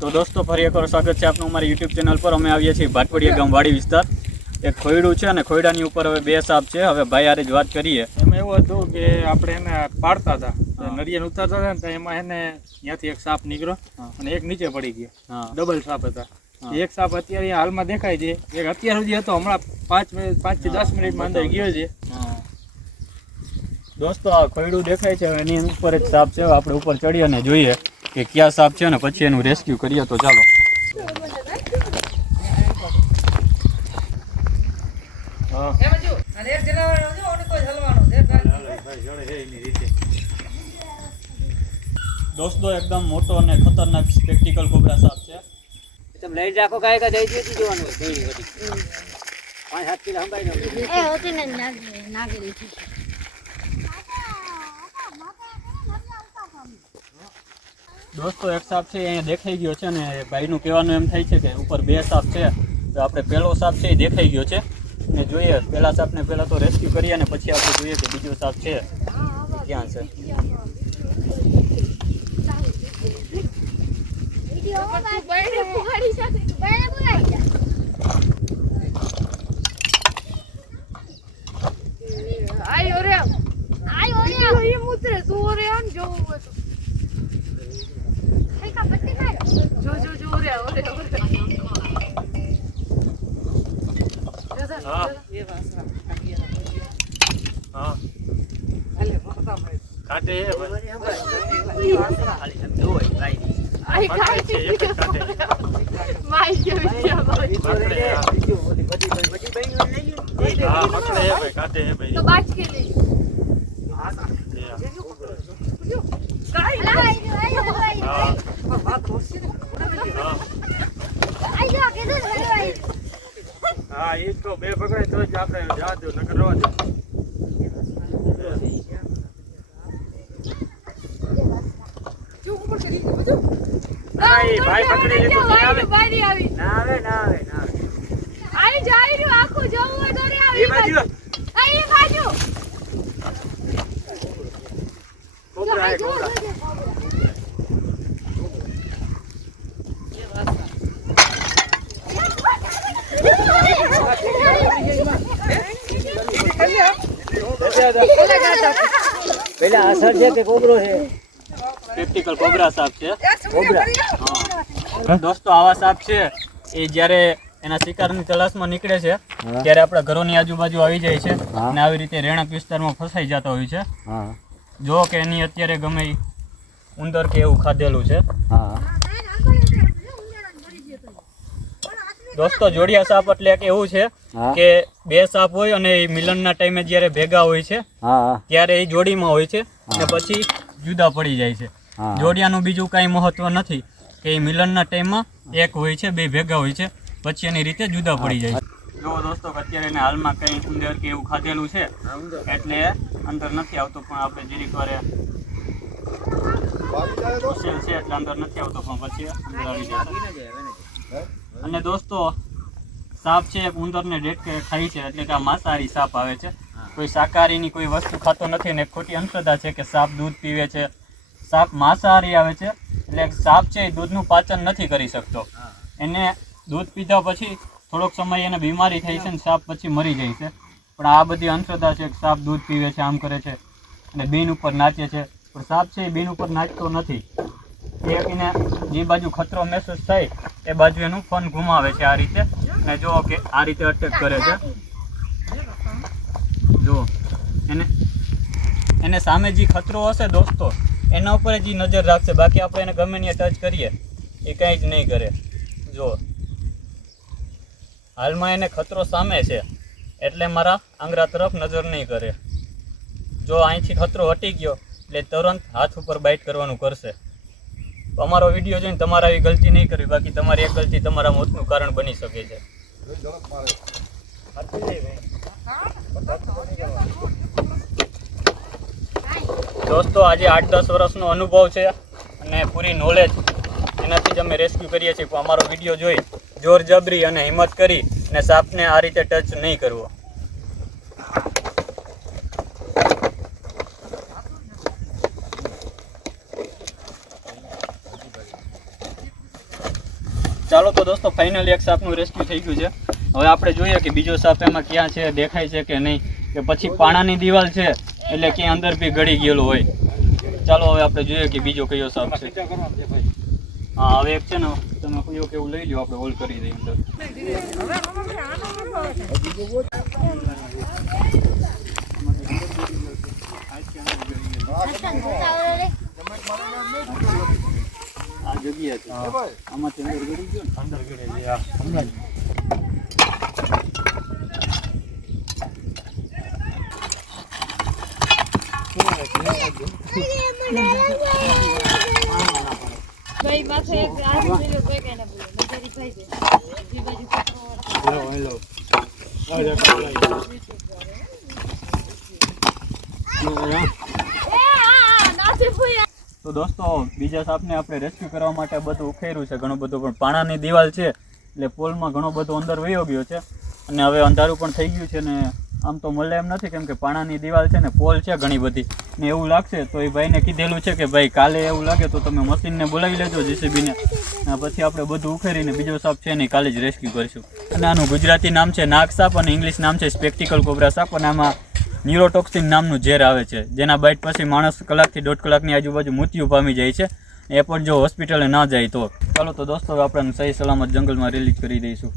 તો દોસ્તો ફરી એકવાર સ્વાગત છે આપનું અમારી યુટ્યુબ ચેનલ પર. અમે આવીએ છીએ ભાટવડિયા ગામ વાડી વિસ્તાર. એક ખોયડું છે અને ખોયડાની ઉપર હવે બે સાપ છે. હવે ભાઈ આરે જ વાત કરીએ. એમાં એવું હતું કે આપણે એને પાડતા હતા. તો ઉતારતા હતા ને તો એમાં એને ત્યાંથી એક સાપ નીકળ્યો અને એક નીચે પડી ગયો. ડબલ સાપ હતા. એક સાપ અત્યારે હાલમાં દેખાય છે. એક અત્યાર સુધી હતો હમણાં પાંચ મિનિટ પાંચથી દસ મિનિટમાં અંદર ગયો છે. દોસ્તો આ ખોયડું દેખાય છે. એની ઉપર જ સાપ છે. આપણે ઉપર ચડી અને જોઈએ. કે ક્યાં સાપ છે અને પછી એનું રેસ્ક્યુ કરીએ તો ચાલો. દોસ્તો એકદમ મોટો અને ખતરનાક સ્પેક્ટિકલ કોબરા સાપ છે. તમે લઈ રાખો કાય કા જઈ જતી જોવાનું જોઈ કઈ પાંચ સાત કિલો સંભાઈ એ હોતી ને નાગરી નાગરી છે દોસ્તો, એક સાપ છે અહીંયા દેખાઈ ગયો છે અને ભાઈનું કહેવાનું એમ થાય છે કે ઉપર બે સાપ છે. તો આપણે પહેલો સાપ છે એ દેખાઈ ગયો છે. ને જોઈએ, પહેલા સાપને પહેલાં તો રેસ્ક્યુ કરીએ અને પછી આપણે જોઈએ કે બીજો સાપ છે ક્યાં છે. પુગાડી શકે બહેને પુગાડી જા આયો રે આયો રે આયો એ મુતરે તું રે આમ જોવું બધું કઈ કા પટ્ટી મારો જો જો જો રે ઓરે ઓરે હા કાઢે હે ભાઈ કાટે. માઈ કે વિચાર પકડે, હા. હા પકડે હે ભાઈ કાઢે હે ભાઈ તો બાચકે લઈ લે આ. કાઈ આયો આયો હા આયો હા આયો કીધું ને આયો બે પકડે તો જ આપણે જા નકર રવા દો. જો ઉપર કરી બધું ભાઈ, પકડી લીધું, નહીં આવે? આવી. ના આવે ના આવે ના આવે. આઈ જાય રહ્યું આખું જવું હોય તો રે આવી બાજુ. આ એ બાજુ. કોબરા કોબરા પેલા અસર છે કે કોબરો છે? પ્રેક્ટિકલ કોબરા સાપ છે. કોબરા. હા. દોસ્તો આવા સાપ છે. એ જ્યારે એના શિકારની તલાશમાં નીકળે છે ત્યારે આપણા ઘરોની આજુબાજુ આવી જાય છે અને આવી રીતે રહેણાંક વિસ્તારમાં ફસાઈ જતા હોય છે. જો કે એની અત્યારે ગમે ઉંદર કે એવું ખાધેલું છે. દોસ્તો જોડિયા સાપ એટલે એક એવું છે કે બે સાપ હોય અને એ મિલનના ટાઈમે જ્યારે ભેગા હોય છે ત્યારે એ જોડીમાં હોય છે અને પછી જુદા પડી જાય છે. જોડિયાનું બીજું કાંઈ મહત્વ નથી કે એ મિલનના ટાઈમમાં એક હોય છે બે ભેગા હોય છે પછી એની રીતે જુદા પડી જાય છે. જો દોસ્તો અત્યારે એને હાલમાં કંઈ ઉંદર કે એવું ખાધેલું છે એટલે અંદર નથી આવતું પણ આપણે જીરીક વારે છે એટલે અંદર નથી આવતો પણ પછી અંદર આવી જાય. અને દોસ્તો સાપ છે એક ઉંદરને ડેટ ખાય છે, એટલે કે આ માંસાહારી સાપ આવે છે. કોઈ શાકાહારીની કોઈ વસ્તુ ખાતો નથી ને ખોટી અંધશ્રદ્ધા છે કે સાપ દૂધ પીવે છે. સાપ માંસાહારી આવે છે, એટલે સાપ છે એ દૂધનું પાચન નથી કરી શકતો. એને દૂધ પીધા પછી થોડોક સમય એને બીમારી થઈ છે ને સાપ પછી મરી જાય છે. પણ આ બધી અંધશ્રદ્ધા છે કે સાપ દૂધ પીવે છે, આમ કરે છે અને બીન ઉપર નાચે છે. પણ સાપ છે એ બીન ઉપર નાચતો નથી. એ એને જે બાજુ ખતરો મહેસૂસ થાય, એ બાજુ એનું ફન ગુમાવે છે આ રીતે. અને જો કે આ રીતે અટેક કરે છે. જો, એને એને સામે જે ખતરો હશે દોસ્તો, એના ઉપર જ નજર રાખશે. બાકી આપણે એને ગમે ત્યાં ટચ કરીએ, એ કંઈ જ નહીં કરે. જો, હાલમાં એને ખતરો સામે છે, એટલે મારા આંગળા તરફ નજર નહીં કરે. જો અહીંથી ખતરો હટી ગયો, એટલે તરત હાથ ઉપર બાઇટ કરવાનું કરશે. અમારો વીડિયો જોઈને તમારે આવી ગલતી નહીં કરવી, બાકી તમારી એક ગલતી તમારા મોતનું કારણ બની શકે છે. દોસ્તો, આજે આઠ દસ વર્ષનો અનુભવ છે અને પૂરી નોલેજ એનાથી જ અમે રેસ્ક્યુ કરીએ છીએ. અમારો વીડિયો જોઈ, જોર જબરી અને હિંમત કરી અને સાપને આ રીતે ટચ નહીં કરવો. ચાલો તો દોસ્તો ફાઇનલી એક સાપનું રેસ્ક્યુ થઈ ગયું છે. હવે આપણે જોઈએ કે બીજો સાપ એમાં ક્યાં છે, દેખાય છે કે નહીં, કે પછી પાણાની દિવાલ છે, એટલે ક્યાં અંદર બી ગળી ગયેલું હોય. ચાલો હવે આપણે જોઈએ કે બીજો કયો સાપ છે. હા, હવે એક છે ને, તમે કયો કે એવું લઈ લો આપણે હોલ્ડ કરી દઈએ અંદર. જગ્યા છે આમાંથી અંદર ગળી ગયો ને અંદર ગળે લે આ. ભાઈ માથે એક હાથ મેલ્યો તોય કાંઈ ના બોલે. બચારી ભાઈ છે. બીજી બાજુ પકડો. લો, અહીં લો. આ જા, આ નાસી ફૂઈ તો દોસ્તો, બીજા સાપને આપણે રેસ્ક્યુ કરવા માટે બધું ઉખેર્યું છે, ઘણું બધું. પણ પાણાની દિવાલ છે, એટલે પોલમાં ઘણો બધો અંદર વયો ગયો છે. અને હવે અંધારું પણ થઈ ગયું છે ને આમ તો મળે એમ નથી, કેમ કે પાણાની દિવાલ છે ને, પોલ છે ઘણી બધી. ને એવું લાગશે તો એ ભાઈને કીધેલું છે કે, ભાઈ, કાલે એવું લાગે તો તમે મશીનને બોલાવી લેજો જેસીબીને. પછી આપણે બધું ઉખેરીને બીજો સાપ છે ને કાલે જ રેસ્ક્યુ કરીશું. અને આનું ગુજરાતી નામ છે નાગ સાપ અને ઇંગ્લિશ નામ છે સ્પેક્ટિકલ કોબરા સાપ. અને આમાં ન્યુરોટોક્સિન નામનું ઝેર આવે છે, જેના બાઇટ પછી માણસ કલાકથી દોઢ કલાકની આજુબાજુ મૃત્યુ પામી જાય છે. એ પણ જો હોસ્પિટલે ના જાય તો. ચાલો તો દોસ્તો આપણે સહી સલામત જંગલમાં રિલીઝ કરી દઈશું.